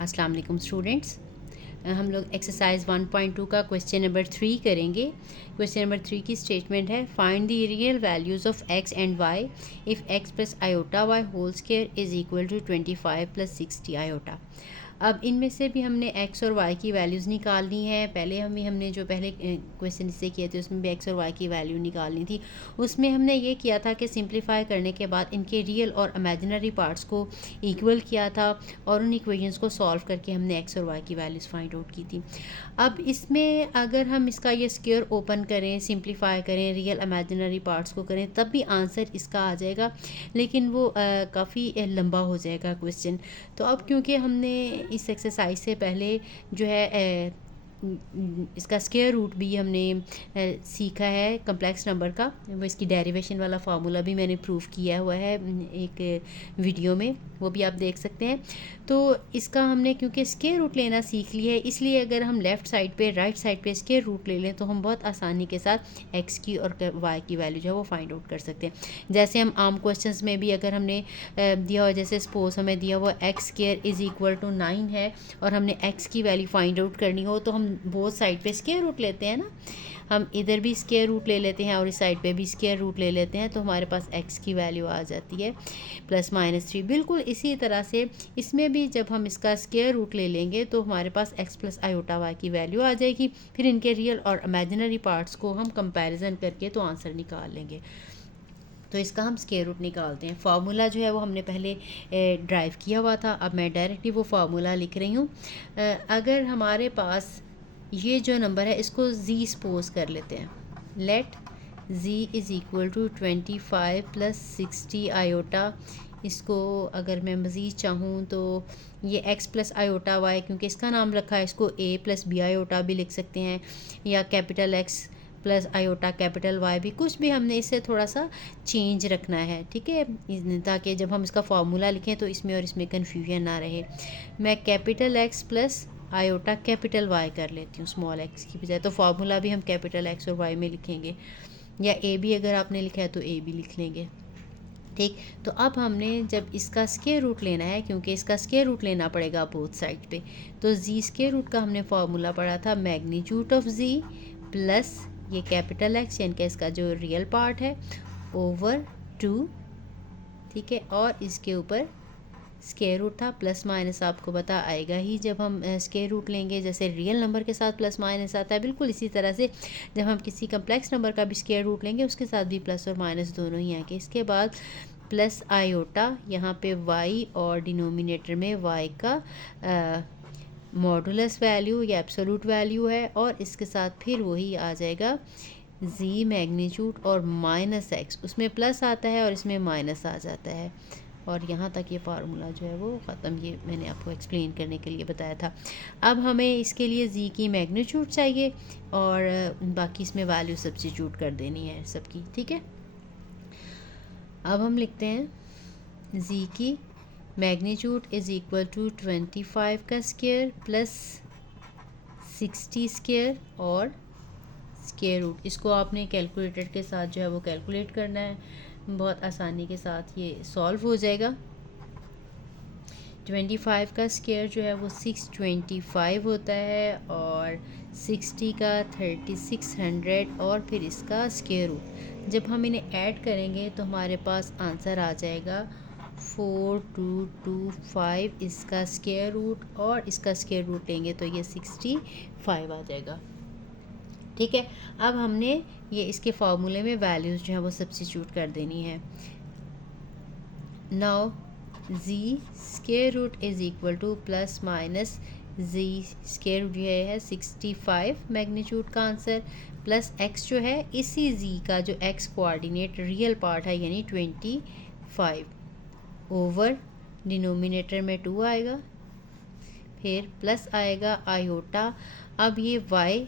अस्सलाम वालेकुम स्टूडेंट्स। हम लोग एक्सरसाइज 1.2 का क्वेश्चन नंबर 3 करेंगे। क्वेश्चन नंबर 3 की स्टेटमेंट है, find the real values of X and Y if X plus iota Y whole square is equal to 25 plus 60 iota. अब इनमें से भी हमने एक्स और वाई की वैल्यूज़ निकालनी है। पहले हमने जो पहले क्वेश्चन इससे किए थे उसमें भी एक्स और वाई की वैल्यू निकालनी थी। उसमें हमने ये किया था कि सिंप्लीफाई करने के बाद इनके रियल और इमेजिनरी पार्ट्स को इक्वल किया था और उन इक्वेशंस को सॉल्व करके हमने एक्स और वाई की वैल्यूज़ फाइंड आउट की थी। अब इसमें अगर हम इसका ये स्क्वायर ओपन करें, सिंप्लीफाई करें, रियल इमेजिनरी पार्ट्स को करें, तब भी आंसर इसका आ जाएगा, लेकिन वो काफ़ी लंबा हो जाएगा क्वेश्चन। तो अब क्योंकि हमने इस एक्सरसाइज से पहले जो है इसका स्क्वायर रूट भी हमने सीखा है कम्प्लेक्स नंबर का, वो इसकी डेरिवेशन वाला फार्मूला भी मैंने प्रूव किया हुआ है एक वीडियो में, वो भी आप देख सकते हैं। तो इसका हमने क्योंकि स्क्वायर रूट लेना सीख लिया है, इसलिए अगर हम लेफ़्ट साइड पे राइट साइड पे स्क्वायर रूट ले लें तो हम बहुत आसानी के साथ एक्स की और वाई की वैल्यू जो है वो फाइंड आउट कर सकते हैं। जैसे हम आम क्वेश्चंस में भी अगर हमने दिया हो, जैसे सपोज हमें दिया हुआ X square is equal to 9 है और हमने एक्स की वैल्यू फाइंड आउट करनी हो, तो हम बोथ साइड पे स्क्वायर रूट लेते हैं ना। हम इधर भी स्क्वायर रूट ले लेते हैं और इस साइड पे भी स्क्वायर रूट ले लेते हैं, तो हमारे पास एक्स की वैल्यू आ जाती है +-3। बिल्कुल इसी तरह से इसमें भी जब हम इसका स्क्वायर रूट ले लेंगे तो हमारे पास एक्स प्लस आयोटा वाई की वैल्यू आ जाएगी। फिर इनके रियल और इमेजिनरी पार्ट्स को हम कंपैरिजन करके तो आंसर निकाल लेंगे। तो इसका हम स्क्वायर रूट निकालते हैं। फार्मूला जो है वो हमने पहले ड्राइव किया हुआ था, अब मैं डायरेक्टली वो फार्मूला लिख रही हूँ। अगर हमारे पास ये जो नंबर है इसको z सपोज कर लेते हैं। Let z is equal to 25 plus 60 iota. इसको अगर मैं मज़ीद चाहूँ तो ये x प्लस आयोटा y, क्योंकि इसका नाम रखा है, इसको a प्लस बी आयोटा भी लिख सकते हैं, या capital x plus iota capital Y भी, कुछ भी हमने इससे थोड़ा सा चेंज रखना है, ठीक है, ताकि जब हम इसका फार्मूला लिखें तो इसमें और इसमें कन्फ्यूजन ना रहे। मैं capital X plus iota capital Y कर लेती हूँ स्मॉल एक्स की बजाय, तो फार्मूला भी हम कैपिटल एक्स और वाई में लिखेंगे, या ए भी अगर आपने लिखा है तो ए भी लिख लेंगे। ठीक, तो अब हमने जब इसका स्क्वायर रूट लेना है, क्योंकि इसका स्क्वायर रूट लेना पड़ेगा बोथ साइड पे, तो जी स्क्वायर रूट का हमने फार्मूला पढ़ा था मैग्नीट्यूड ऑफ जी प्लस ये कैपिटल एक्स यानी कि इसका जो रियल पार्ट है ओवर 2, ठीक है, और इसके ऊपर स्क्वायर रूट था। प्लस माइनस आपको पता आएगा ही जब हम स्क्वायर रूट लेंगे, जैसे रियल नंबर के साथ प्लस माइनस आता है, बिल्कुल इसी तरह से जब हम किसी कम्प्लेक्स नंबर का भी स्क्वायर रूट लेंगे उसके साथ भी प्लस और माइनस दोनों ही आएंगे। इसके बाद प्लस आयोटा, यहाँ पे y और डिनोमिनेटर में y का मॉडुलस वैल्यू या एब्सोल्यूट वैल्यू है, और इसके साथ फिर वही आ जाएगा z मैग्नीट्यूड और माइनस एक्स, उसमें प्लस आता है और इसमें माइनस आ जाता है, और यहाँ तक ये फार्मूला जो है वो ख़त्म। ये मैंने आपको एक्सप्लेन करने के लिए बताया था। अब हमें इसके लिए z की मैग्नीट्यूड चाहिए और बाकी इसमें वैल्यू सब्स्टिट्यूट कर देनी है सबकी, ठीक है। अब हम लिखते हैं z की मैग्नीट्यूड इज़ इक्वल टू 25 का स्क्वायर प्लस 60 स्क्वायर और स्क्वायर रूट। इसको आपने कैलकुलेटर के साथ जो है वो कैलकुलेट करना है, बहुत आसानी के साथ ये सॉल्व हो जाएगा। 25 का स्क्वायर जो है वो 625 होता है और 60 का 3600 और फिर इसका स्क्वायर रूट। जब हम इन्हें ऐड करेंगे तो हमारे पास आंसर आ जाएगा 4225, इसका स्क्वायर रूट और इसका स्क्वायर रूट लेंगे तो ये 65 आ जाएगा, ठीक है। अब हमने ये इसके फार्मूले में वैल्यूज़ जो है वो सब्स्टिट्यूट कर देनी है। Now z square root is equal to plus minus z square root ये है 65 मैग्नीट्यूड का आंसर, प्लस x जो है इसी z का जो x कोऑर्डिनेट रियल पार्ट है यानी 25, ओवर डिनोमिनेटर में 2 आएगा, फिर प्लस आएगा आयोटा। अब ये y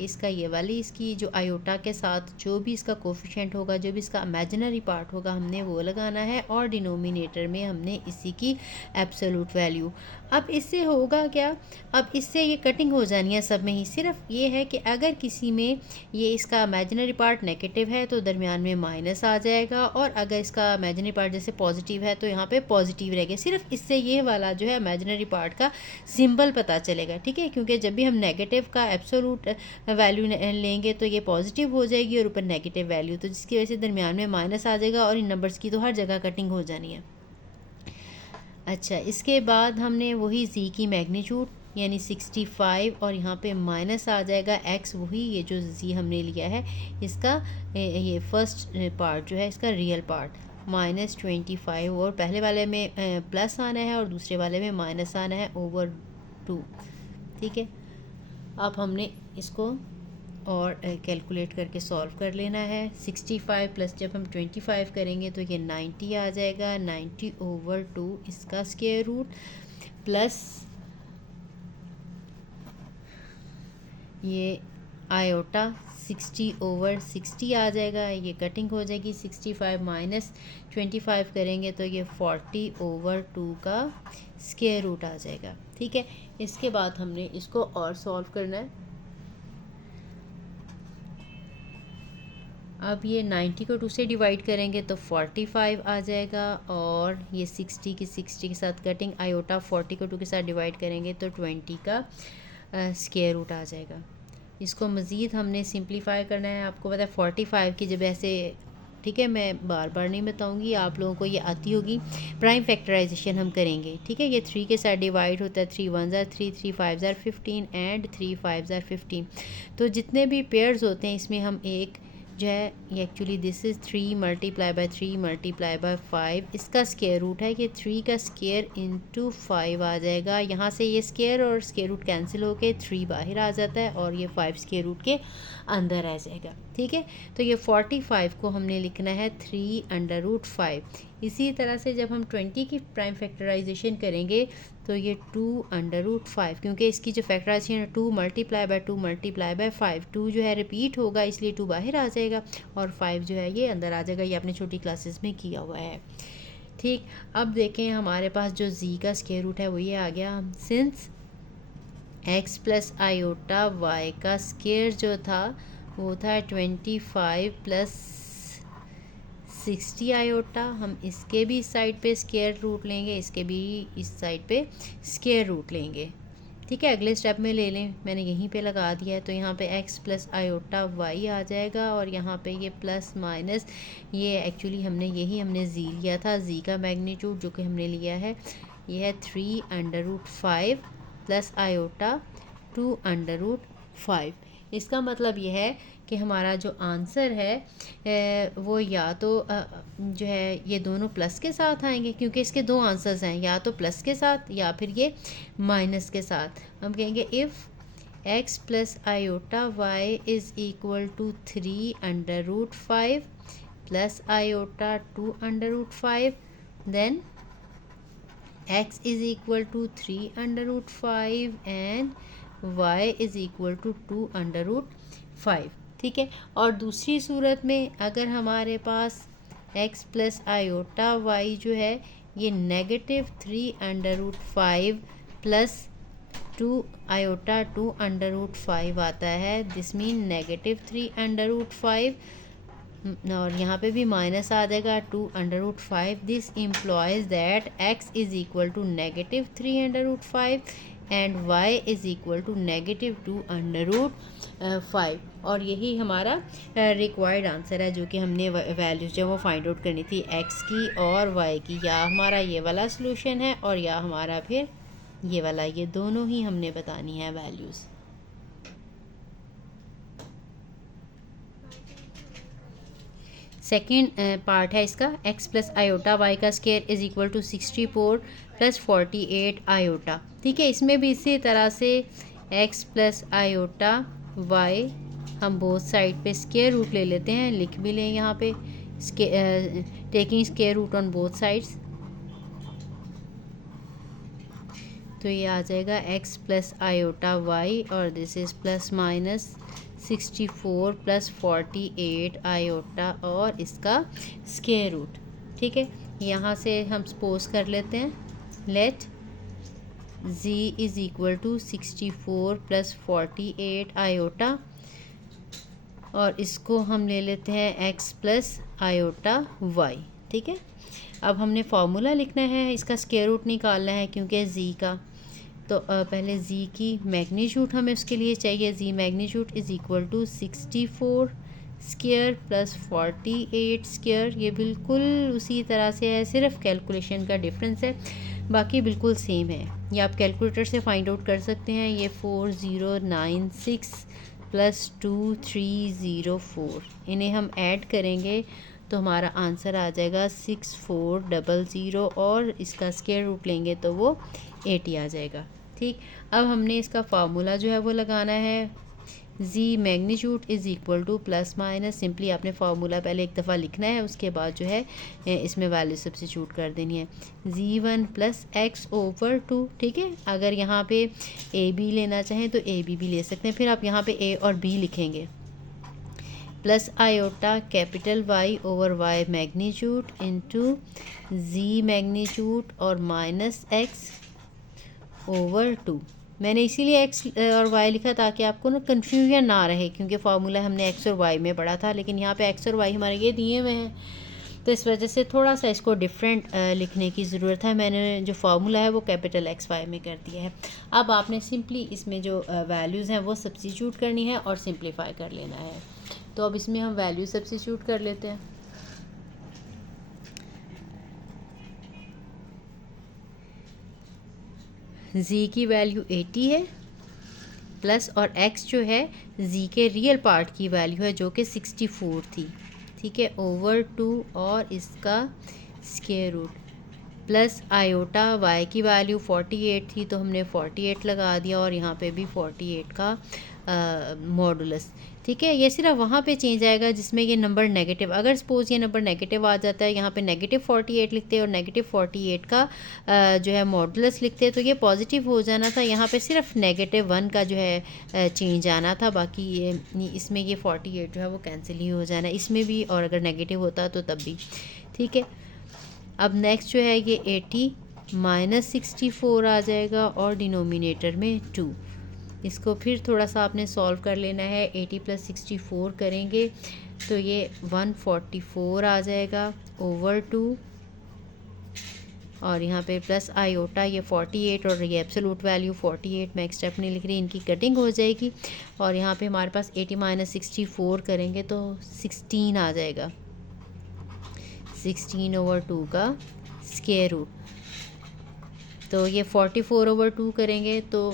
इसका ये वाली इसकी जो आयोटा के साथ जो भी इसका कोफिशिएंट होगा, जो भी इसका इमेजिनरी पार्ट होगा, हमने वो लगाना है और डिनोमिनेटर में हमने इसी की एब्सोल्यूट वैल्यू। अब इससे होगा क्या, अब इससे ये कटिंग हो जानी है सब में ही। सिर्फ ये है कि अगर किसी में ये इसका इमेजिनरी पार्ट नेगेटिव है तो दरमियान में माइनस आ जाएगा, और अगर इसका इमेजिनरी पार्ट जैसे पॉजिटिव है तो यहाँ पे पॉजिटिव रहेगा। सिर्फ इससे ये वाला जो है इमेजिनरी पार्ट का सिंबल पता चलेगा, ठीक है, क्योंकि जब भी हम नेगेटिव का एब्सोल्यूट वैल्यू लेंगे तो ये पॉजिटिव हो जाएगी और ऊपर नेगेटिव वैल्यू, तो जिसकी वजह से दरमियान में माइनस आ जाएगा और इन नंबर्स की तो हर जगह कटिंग हो जानी है। अच्छा, इसके बाद हमने वही z की मैग्नीट्यूड यानी 65 और यहाँ पे माइनस आ जाएगा x, वही ये जो z हमने लिया है इसका ये फर्स्ट पार्ट जो है इसका रियल पार्ट -25, और पहले वाले में प्लस आना है और दूसरे वाले में माइनस आना है ओवर 2। ठीक है, अब हमने इसको और कैलकुलेट करके सॉल्व कर लेना है। 65 प्लस जब हम 25 करेंगे तो ये 90 आ जाएगा, 90 ओवर 2 इसका स्क्वायर रूट, प्लस ये आयोटा 60 ओवर 60 आ जाएगा, ये कटिंग हो जाएगी। 65 माइनस 25 करेंगे तो ये 40 ओवर 2 का स्क्वायर रूट आ जाएगा। ठीक है, इसके बाद हमने इसको और सॉल्व करना है। अब ये 90 को 2 से डिवाइड करेंगे तो 45 आ जाएगा, और ये 60 के साथ कटिंग, आयोटा 40 को 2 के साथ डिवाइड करेंगे तो 20 का स्क्वायर रूट आ जाएगा। इसको मज़ीद हमने सिंप्लीफाई करना है। आपको पता है 45 की जब ऐसे, ठीक है, मैं बार बार नहीं बताऊंगी, आप लोगों को ये आती होगी। प्राइम फैक्टराइजेशन हम करेंगे, ठीक है। ये 3 के साथ डिवाइड होता है, 3 1 ज़ार 3, 3 5 ज़ार 15 एंड 3 5 ज़ार 15। तो जितने भी पेयर्स होते हैं इसमें हम एक जो है ये actually this is 3 multiply by 3 multiply by 5, इसका स्क्वायर रूट है कि 3 का स्क्वायर इंटू 5 आ जाएगा। यहाँ से ये स्क्वायर और स्क्वायर रूट कैंसिल होके 3 बाहर आ जाता है और ये 5 स्क्वायर रूट के अंदर आ जाएगा। ठीक है, तो ये 45 को हमने लिखना है 3√5। इसी तरह से जब हम 20 की प्राइम फैक्टराइजेशन करेंगे तो ये 2√5, क्योंकि इसकी जो फैक्टराइजेशन है 2 मल्टीप्लाई बाय 2 मल्टीप्लाई बाय 5, 2 जो है रिपीट होगा इसलिए 2 बाहर आ जाएगा और 5 जो है ये अंदर आ जाएगा। ये आपने छोटी क्लासेस में किया हुआ है। ठीक, अब देखें हमारे पास जो z का स्क्वायर रूट है वो ये आ गया। Since x plus iota y का स्क्वायर जो था वो था 25 प्लस 60 आयोटा, हम इसके भी इस साइड पे स्क्वायर रूट लेंगे, इसके भी इस साइड पे स्क्वायर रूट लेंगे। ठीक है, अगले स्टेप में ले लें, मैंने यहीं पे लगा दिया है। तो यहाँ पे x प्लस आयोटा y आ जाएगा और यहाँ पे ये प्लस माइनस, ये एक्चुअली हमने z लिया था, z का मैग्नीट्यूड जो कि हमने लिया है ये है 3√5 प्लस आयोटा 2√5। इसका मतलब ये है कि हमारा जो आंसर है वो या तो जो है ये दोनों प्लस के साथ आएंगे, क्योंकि इसके दो आंसर्स हैं, या तो प्लस के साथ या फिर ये माइनस के साथ। हम कहेंगे if x plus iota y is equal to 3√5 plus iota 2√5, then x is equal to 3√5 and y is equal to 2√5। ठीक है, और दूसरी सूरत में अगर हमारे पास x प्लस आयोटा y जो है ये -3√5 प्लस 2 आयोटा 2√5 आता है, दिस मीन -3√5, और यहाँ पे भी माइनस आ जाएगा 2√5। This implies that x is equal to -3√5 and y is equal to -2√5, और यही हमारा रिक्वायर्ड आंसर है जो कि हमने वैल्यूज जो वो फाइंड आउट करनी थी x की और y की। या हमारा ये वाला सॉल्यूशन है और या हमारा फिर ये वाला, ये दोनों ही हमने बतानी है वैल्यूज़। सेकेंड पार्ट है इसका, x प्लस आयोटा y का square is equal to 64 plus 48 iota. ठीक है, इसमें भी इसी तरह से x प्लस आयोटा y हम बोथ साइड पे स्क्वायर रूट ले लेते हैं, लिख भी लें यहाँ पे taking square root on both sides. तो ये आ जाएगा x प्लस आयोटा y और this is plus minus 64 plus 48 iota और इसका स्क्वायर रूट। ठीक है, यहाँ से हम सपोज कर लेते हैं let z is equal to 64 plus 48 iota और इसको हम ले लेते हैं x प्लस आयोटा y। ठीक है, अब हमने फार्मूला लिखना है, इसका स्क्वायर रूट निकालना है क्योंकि z का, तो पहले z की मैग्नीट्यूड हमें उसके लिए चाहिए। z magnitude is equal to 64 square plus 48 square. ये बिल्कुल उसी तरह से है, सिर्फ कैलकुलेशन का डिफरेंस है, बाकी बिल्कुल सेम है। ये आप कैलकुलेटर से फाइंड आउट कर सकते हैं। ये 4096 प्लस 2304, इन्हें हम ऐड करेंगे तो हमारा आंसर आ जाएगा 6400 और इसका स्क्वायर रूट लेंगे तो वो 80 आ जाएगा। ठीक, अब हमने इसका फार्मूला जो है वो लगाना है। z magnitude is equal to plus minus, simply आपने फार्मूला पहले एक दफ़ा लिखना है, उसके बाद जो है इसमें वैल्यू सब्स्टिट्यूट कर देनी है। z1 plus x over 2। ठीक है, अगर यहाँ पे a b लेना चाहें तो a b भी ले सकते हैं, फिर आप यहाँ पे a और b लिखेंगे। Plus iota capital Y over Y magnitude into z magnitude और माइनस x ओवर 2। मैंने इसीलिए x और y लिखा ताकि आपको ना कन्फ्यूजन ना रहे, क्योंकि फार्मूला हमने x और y में पढ़ा था, लेकिन यहाँ पे x और y हमारे ये दिए हुए हैं, तो इस वजह से थोड़ा सा इसको डिफरेंट लिखने की ज़रूरत है। मैंने जो फार्मूला है वो कैपिटल x y में कर दिया है। अब आपने सिंपली इसमें जो वैल्यूज़ हैं वो सब्स्टिट्यूट करनी है और सिंप्लीफाई कर लेना है। तो अब इसमें हम वैल्यू सब्स्टिट्यूट कर लेते हैं। z की वैल्यू 80 है प्लस और x जो है z के रियल पार्ट की वैल्यू है जो कि 64 थी। ठीक है, ओवर 2 और इसका square root plus iota y की वैल्यू 48 थी तो हमने 48 लगा दिया और यहाँ पे भी 48 का मॉडुलस। ठीक है, ये सिर्फ वहाँ पे चेंज आएगा जिसमें ये नंबर नेगेटिव, अगर सपोज़ ये नंबर नेगेटिव आ जाता है, यहाँ पे नेगेटिव 48 लिखते हैं और नेगेटिव 48 का जो है मॉडुलस लिखते हैं तो ये पॉजिटिव हो जाना था। यहाँ पे सिर्फ -1 का जो है चेंज आना था, बाकी ये इसमें ये 48 जो है वो कैंसिल ही हो जाना है, इसमें भी, और अगर नेगेटिव होता तो तब भी। ठीक है, अब नेक्स्ट जो है ये 80 माइनस 64 आ जाएगा और डिनोमिनेटर में 2। इसको फिर थोड़ा सा आपने सॉल्व कर लेना है। 80 प्लस 64 करेंगे तो ये 144 आ जाएगा ओवर 2 और यहाँ पे प्लस आयोटा ये 48 और ये एब्सोलूट वैल्यू 48 मैं एक स्टेप नहीं लिख रही, इनकी कटिंग हो जाएगी और यहाँ पे हमारे पास 80 माइनस 64 करेंगे तो 16 आ जाएगा। 16 ओवर 2 का स्क्वायर रूट, तो ये 44 ओवर 2 करेंगे तो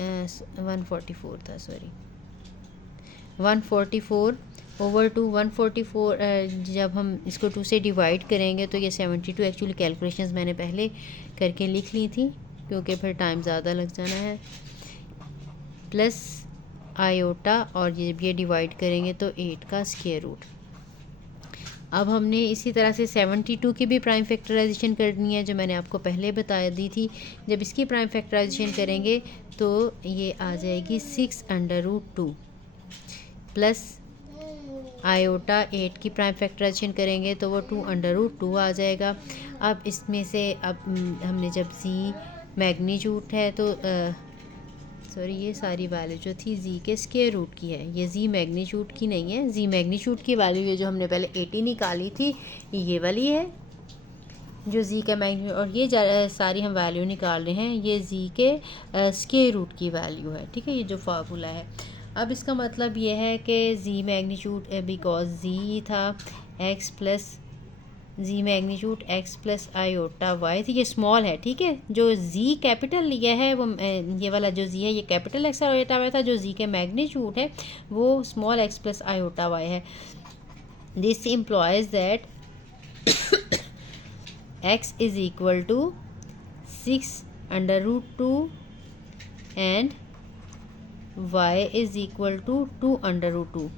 144 था, सॉरी 144 ओवर 2। 144 जब हम इसको 2 से डिवाइड करेंगे तो ये 72। एक्चुअली कैलकुलेशंस मैंने पहले करके लिख ली थी क्योंकि फिर टाइम ज़्यादा लग जाना है। प्लस आयोटा और जब ये डिवाइड करेंगे तो 8 का स्क्वायर रूट। अब हमने इसी तरह से 72 की भी प्राइम फैक्टराइजेशन करनी है जो मैंने आपको पहले बता दी थी। जब इसकी प्राइम फैक्टराइजेशन करेंगे तो ये आ जाएगी 6√2 प्लस आयोटा 8 की प्राइम फैक्टराइजेशन करेंगे तो वो 2√2 आ जाएगा। अब इसमें से अब हमने जब z मैग्नीट्यूड है तो सॉरी ये सारी वैल्यू जो थी z के स्क्वायर रूट की है, ये z मैग्नीट्यूड की नहीं है। z मैग्नीट्यूड की वैल्यू ये जो हमने पहले 80 निकाली थी ये वाली है जो z का मैग्नीट्यूड, और ये सारी हम वैल्यू निकाल रहे हैं ये z के स्क्वायर रूट की वैल्यू है। ठीक है, ये जो फार्मूला है। अब इसका मतलब ये है कि z मैग्नीट्यूड बिकॉज z था x plus z magnitude x plus iota y थी, ये स्मॉल है। ठीक है, जो z कैपिटल लिया है वो ये वाला जो z है ये कैपिटल x आयोटा y था, जो z के मैग्नीट्यूड है वो small x plus iota y है। This implies that x is equal to 6√2 and y is equal to 2√2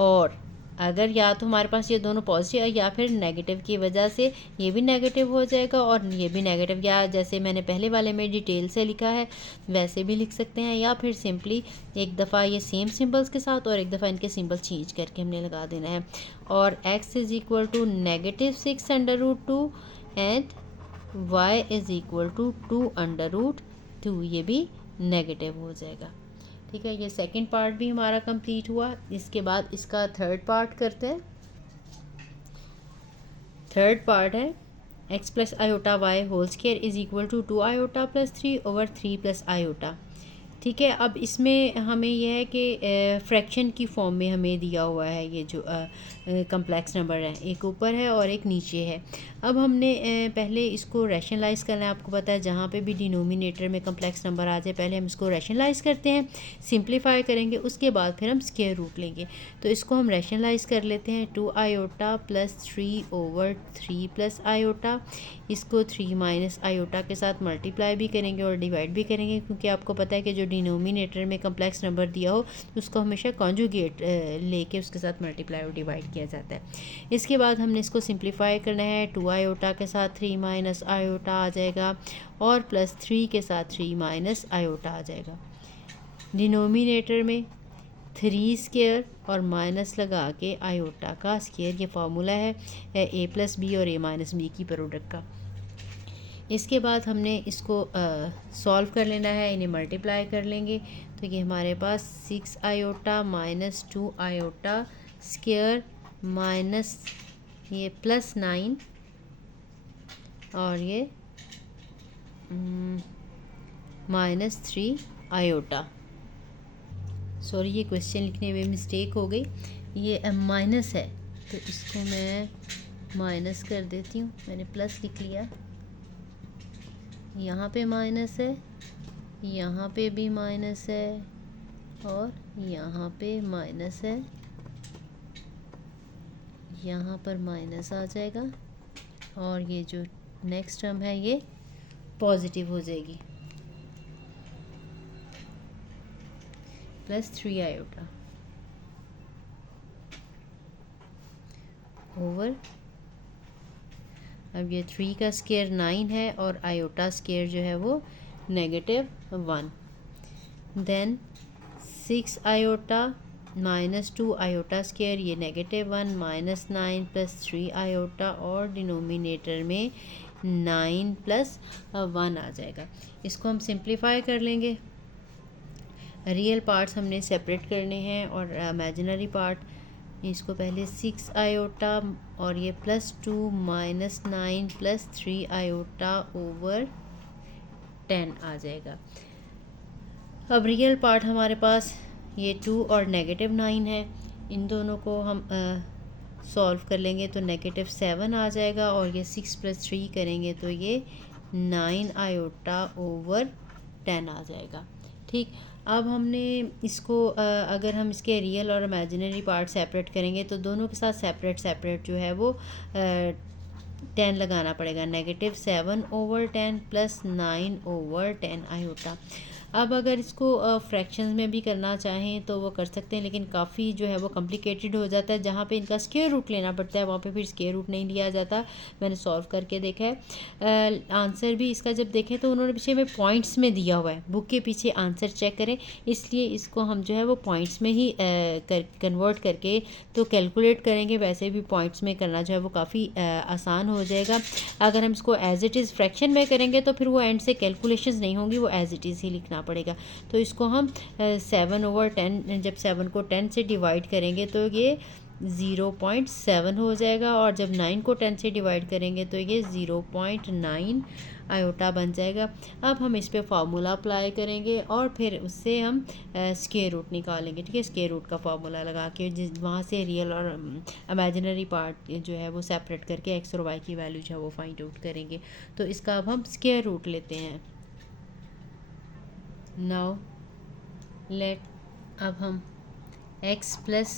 और अगर या तो हमारे पास ये दोनों पॉजिटिव है या फिर नेगेटिव की वजह से ये भी नेगेटिव हो जाएगा और ये भी नेगेटिव, या जैसे मैंने पहले वाले में डिटेल से लिखा है वैसे भी लिख सकते हैं, या फिर सिंपली एक दफ़ा ये सेम सिंबल्स के साथ और एक दफ़ा इनके सिंबल चेंज करके हमने लगा देना है। और x is equal to -6√2 and y is equal to 2√2, ये भी नेगेटिव हो जाएगा। ठीक है, ये सेकंड पार्ट भी हमारा कंप्लीट हुआ। इसके बाद इसका थर्ड पार्ट करते हैं। थर्ड पार्ट है x plus iota Y whole square is equal to 2 iota plus 3/3 plus iota. ठीक है, अब इसमें हमें यह है कि फ्रैक्शन की फॉर्म में हमें दिया हुआ है ये जो कम्प्लेक्स नंबर है, एक ऊपर है और एक नीचे है। अब हमने पहले इसको रैशनलाइज़ करना है। आपको पता है जहाँ पे भी डिनोमिनेटर में कम्प्लेक्स नंबर आ जाए पहले हम इसको रैशनलाइज़ करते हैं, सिंप्लीफाई करेंगे, उसके बाद फिर हम स्क्वायर रूट लेंगे। तो इसको हम रैशनलाइज़ कर लेते हैं। 2 आयोटा प्लस 3/3 प्लस आयोटा, इसको 3 माइनस आयोटा के साथ मल्टीप्लाई भी करेंगे और डिवाइड भी करेंगे, क्योंकि आपको पता है कि जो डिनोमिनेटर में कम्प्लेक्स नंबर दिया हो उसको हमेशा कॉन्जुगेट लेके उसके साथ मल्टीप्लाई और डिवाइड किया जाता है। इसके बाद हमने इसको सिंप्लीफाई करना है। 2 आयोटा के साथ 3 माइनस आयोटा आ जाएगा और प्लस 3 के साथ 3 माइनस आयोटा आ जाएगा। डिनोमिनेटर में 3 स्क्वायर और माइनस लगा के आयोटा का स्क्वायर, ये फार्मूला है a प्लस बी और a माइनस बी की प्रोडक्ट का। इसके बाद हमने इसको सॉल्व कर लेना है, इन्हें मल्टीप्लाई कर लेंगे। तो ये हमारे पास 6 iota minus 2 iota square minus ये प्लस 9 और ये माइनस 3 आयोटा। सॉरी, ये क्वेश्चन लिखने में मिस्टेक हो गई, ये माइनस है तो इसको मैं माइनस कर देती हूँ। मैंने प्लस लिख लिया, यहाँ पे माइनस है, यहाँ पे भी माइनस है और यहाँ पे माइनस है, यहाँ पर माइनस आ जाएगा और ये जो नेक्स्ट टर्म है ये पॉजिटिव हो जाएगी, प्लस 3 आयोटा ओवर, अब ये 3 का स्क्वायर 9 है और आयोटा स्क्वायर जो है वो -1। Then 6 iota minus 2 iota square, ये -1 माइनस 9 प्लस 3 आयोटा और डिनोमिनेटर में 9 प्लस 1 आ जाएगा। इसको हम सिंप्लीफाई कर लेंगे। रियल पार्ट्स हमने सेपरेट करने हैं और इमेजिनरी पार्ट, इसको पहले 6 आयोटा और ये plus 2 minus 9 plus 3 iota over 10 आ जाएगा। अब रियल पार्ट हमारे पास ये 2 और -9 है, इन दोनों को हम सॉल्व कर लेंगे तो -7 आ जाएगा और ये 6 + 3 करेंगे तो ये 9 आयोटा ओवर 10 आ जाएगा। ठीक, अब हमने इसको अगर हम इसके रियल और इमेजिनरी पार्ट सेपरेट करेंगे तो दोनों के साथ सेपरेट जो है वो 10 लगाना पड़ेगा। -7/10 प्लस 9/10 आयोटा। अब अगर इसको फ्रैक्शंस में भी करना चाहें तो वो कर सकते हैं, लेकिन काफ़ी जो है वो कॉम्प्लिकेटेड हो जाता है। जहाँ पे इनका स्क्वायर रूट लेना पड़ता है वहाँ पे फिर स्क्वायर रूट नहीं लिया जाता। मैंने सॉल्व करके देखा है। आंसर भी इसका जब देखें तो उन्होंने पीछे में पॉइंट्स में दिया हुआ है, बुक के पीछे आंसर चेक करें, इसलिए इसको हम जो है वो पॉइंट्स में ही कन्वर्ट करके तो कैलकुलेट करेंगे। वैसे भी पॉइंट्स में करना जो है वो काफ़ी आसान हो जाएगा। अगर हम इसको एज इट इज़ फ्रैक्शन में करेंगे तो फिर वो एंड से कैलकुलेशंस नहीं होंगी, वो एज इट इज़ ही लिखना पड़ेगा। तो इसको हम 7/10, जब 7 को 10 से डिवाइड करेंगे तो ये 0.7 हो जाएगा और जब 9 को 10 से डिवाइड करेंगे तो ये 0.9 आयोटा बन जाएगा। अब हम इस पे फार्मूला अप्लाई करेंगे और फिर उससे हम स्क्वायर रूट निकालेंगे। ठीक है, स्क्वायर रूट का फार्मूला लगा के वहाँ से रियल और इमेजिनरी पार्ट जो है वो सेपरेट करके एक्स और वाई की वैल्यू जो है वो फाइंड आउट करेंगे। तो इसका अब हम स्क्वायर रूट लेते हैं। नाउ लेट, अब हम x प्लस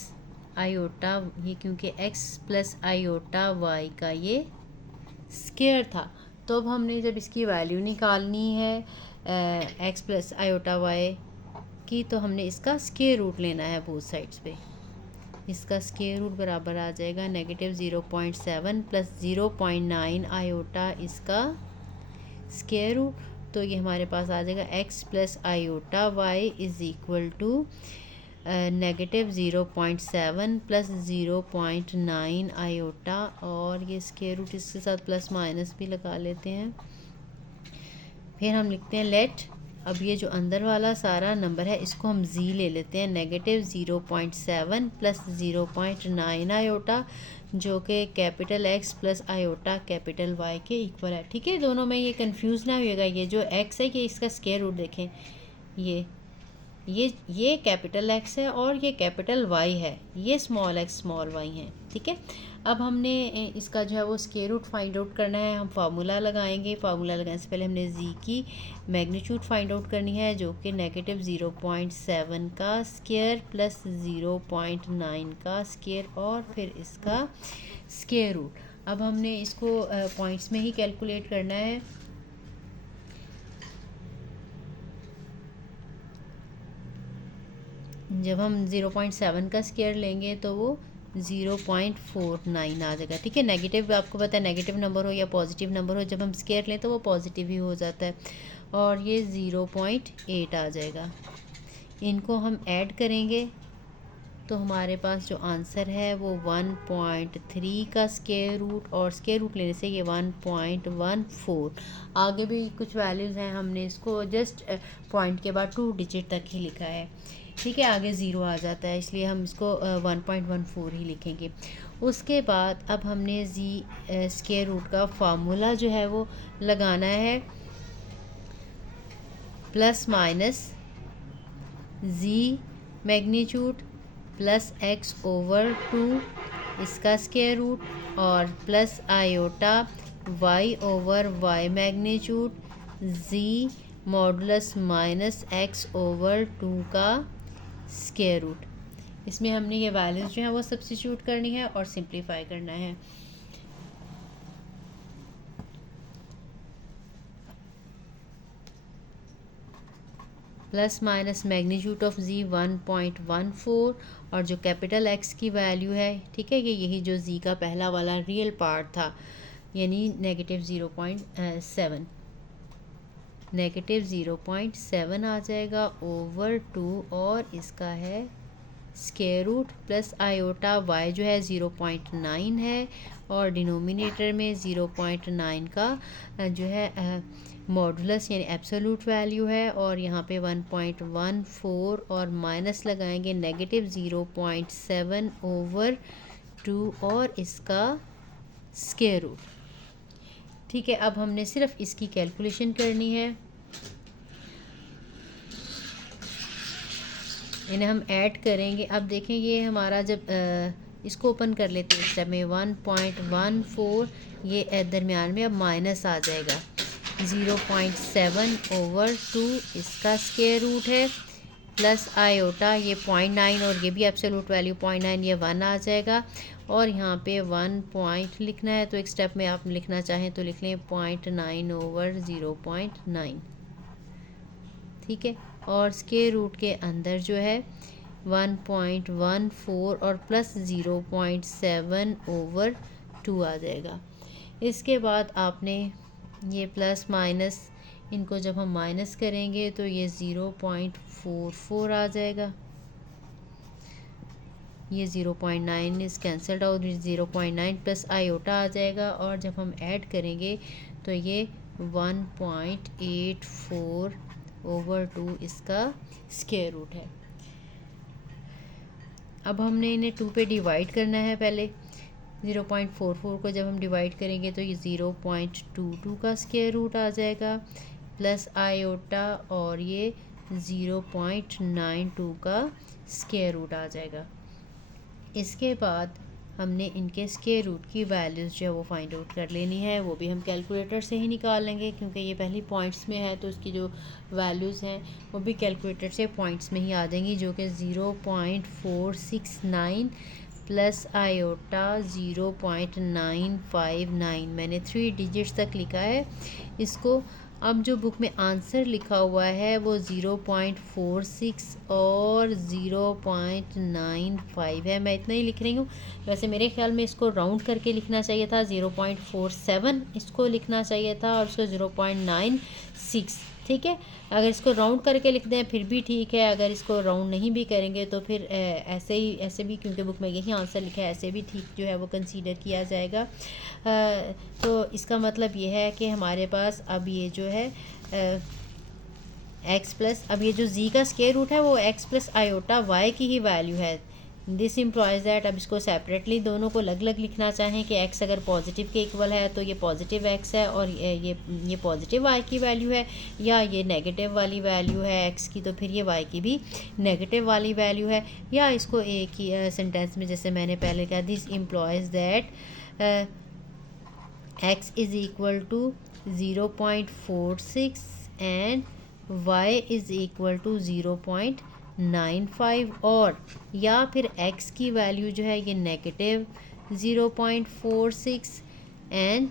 आयोटा, ये क्योंकि x प्लस आयोटा y का ये स्क्वायर था, तो अब हमने जब इसकी वैल्यू निकालनी है x प्लस आयोटा y की तो हमने इसका स्क्वायर रूट लेना है बोथ साइड्स पे। इसका स्क्वायर रूट बराबर आ जाएगा -0.7 प्लस 0.9 आयोटा इसका स्क्वायर रूट। तो ये हमारे पास आ जाएगा x plus iota y is equal to -0.7 plus 0.9 iota, और ये स्क्वायर रूट इसके साथ प्लस माइनस भी लगा लेते हैं। फिर हम लिखते हैं लेट, अब ये जो अंदर वाला सारा नंबर है इसको हम z ले लेते हैं, -0.7 प्लस 0.9 आयोटा, जो कि capital X plus iota capital Y के इक्वल है। ठीक है, दोनों में ये कंफ्यूज ना होइएगा। ये जो X है कि इसका स्क्वायर रूट देखें, ये कैपिटल X है और ये कैपिटल Y है, ये स्मॉल x स्मॉल y है। ठीक है, अब हमने इसका जो है वो स्क्वायर रूट फाइंड आउट करना है। हम फार्मूला लगाएंगे। फार्मूला लगाने से पहले हमने z की मैग्नीट्यूड फाइंड आउट करनी है, जो कि -0.7 का स्क्वायर प्लस 0.9 का स्क्वायर और फिर इसका स्क्वायर रूट। अब हमने इसको पॉइंट्स में ही कैलकुलेट करना है। जब हम 0.7 का स्क्वायर लेंगे तो वो 0.49 आ जाएगा। ठीक है, नेगेटिव, आपको पता है नेगेटिव नंबर हो या पॉजिटिव नंबर हो, जब हम स्क्वायर लें तो वो पॉजिटिव ही हो जाता है, और ये 0.8 आ जाएगा। इनको हम ऐड करेंगे तो हमारे पास जो आंसर है वो 1.3 का स्क्वायर रूट, और स्क्वायर रूट लेने से ये 1.14। आगे भी कुछ वैल्यूज़ हैं, हमने इसको जस्ट पॉइंट के बाद 2 डिजिट तक ही लिखा है। ठीक है, आगे ज़ीरो आ जाता है, इसलिए हम इसको 1.14 ही लिखेंगे। उसके बाद अब हमने स्क्वायर रूट का फार्मूला जो है वो लगाना है, plus minus z magnitude plus x/2 इसका स्क्वायर रूट, और plus iota y/y magnitude z modulus minus x/2 का स्क्वायर रूट। इसमें हमने ये वैल्यूज़ जो है वो सब्स्टिट्यूट करनी है और सिंप्लीफाई करना है। Plus minus magnitude of z 1.14, और जो कैपिटल X की वैल्यू है, ठीक है, ये यही जो z का पहला वाला रियल पार्ट था, यानी -0.7 -0.7 आ जाएगा ओवर 2, और इसका है square root plus iota y जो है 0.9 है, और डिनोमिनेटर में 0.9 का जो है मॉडुलस यानी एब्सोल्यूट वैल्यू है, और यहाँ पे 1.14 और माइनस लगाएंगे -0.7 ओवर 2 और इसका स्क्वायर रूट। ठीक है, अब हमने सिर्फ इसकी कैलकुलेशन करनी है। इन्हें हम ऐड करेंगे। अब देखें, ये हमारा जब इसको ओपन कर लेते हैं, इस टाइम में 1.14, ये दरमियान में अब माइनस आ जाएगा। 0.7 ओवर 2 इसका स्क्वायर रूट है, प्लस आयोटा ये 0.9, और ये भी एब्सोल्यूट वैल्यू 0.9, ये 1 आ जाएगा, और यहाँ पे 1 पॉइंट लिखना है, तो एक स्टेप में आप लिखना चाहें तो लिख लें 0.9 ओवर 0.9। ठीक है, और स्क्वायर रूट के अंदर जो है 1.14 और प्लस 0.7 ओवर 2 आ जाएगा। इसके बाद आपने ये प्लस माइनस, इनको जब हम माइनस करेंगे तो ये 0.44 आ जाएगा। ये 0.9 इस कैंसल्ड आउट, 0.9 प्लस आयोटा आ जाएगा, और जब हम ऐड करेंगे तो ये 1.84 ओवर 2 इसका स्क्वायर रूट है। अब हमने इन्हें 2 पे डिवाइड करना है। पहले 0.44 को जब हम डिवाइड करेंगे तो ये 0.22 का स्क्वायर रूट आ जाएगा, प्लस आयोटा, और ये 0.92 का स्क्वायर रूट आ जाएगा। इसके बाद हमने इनके स्क्वायर रूट की वैल्यूज़ जो है वो फाइंड आउट कर लेनी है। वो भी हम कैलकुलेटर से ही निकाल लेंगे, क्योंकि ये पहली पॉइंट्स में है तो इसकी जो वैल्यूज़ हैं वो भी कैलकुलेटर से पॉइंट्स में ही आ जाएंगी, जो कि 0.469 प्लस आयोटा 0.959। मैंने 3 डिजिट्स तक लिखा है। इसको अब जो बुक में आंसर लिखा हुआ है वो 0.46 और 0.95 है। मैं इतना ही लिख रही हूँ। वैसे मेरे ख्याल में इसको राउंड करके लिखना चाहिए था, 0.47 इसको लिखना चाहिए था और इसको 0.96, ठीक है। अगर इसको राउंड करके लिख दें फिर भी ठीक है, अगर इसको राउंड नहीं भी करेंगे तो फिर ऐसे भी, क्योंकि बुक में यही आंसर लिखा है, ऐसे भी ठीक जो है वो कंसीडर किया जाएगा। तो इसका मतलब ये है कि हमारे पास अब ये जो है एक्स प्लस, अब ये जो जी का स्क्वायर रूट है वो एक्स प्लस आयोटा वाई की ही वैल्यू है। दिस इम्प्लॉयज़ दैट, अब इसको सेपरेटली दोनों को अलग अलग लिखना चाहें कि x अगर पॉजिटिव के इक्वल है तो ये पॉजिटिव x है और ये पॉजिटिव y की वैल्यू है, या ये नेगेटिव वाली वैल्यू है x की तो फिर ये y की भी नेगेटिव वाली वैल्यू है। या इसको एक ही सेंटेंस में जैसे मैंने पहले कहा, this implies that x is equal to 0.46 and y is equal to 0.95, और या फिर x की वैल्यू जो है ये negative 0.46 and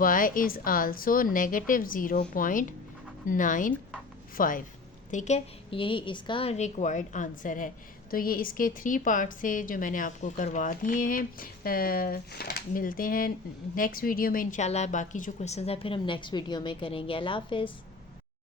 y is also negative 0.95, ठीक है। यही इसका रिक्वायर्ड आंसर है। तो ये इसके 3 पार्ट से जो मैंने आपको करवा दिए हैं। मिलते हैं नेक्स्ट वीडियो में इंशाल्लाह। बाकी जो क्वेश्चंस हैं फिर हम नेक्स्ट वीडियो में करेंगे। अल्लाह हाफ़िज़।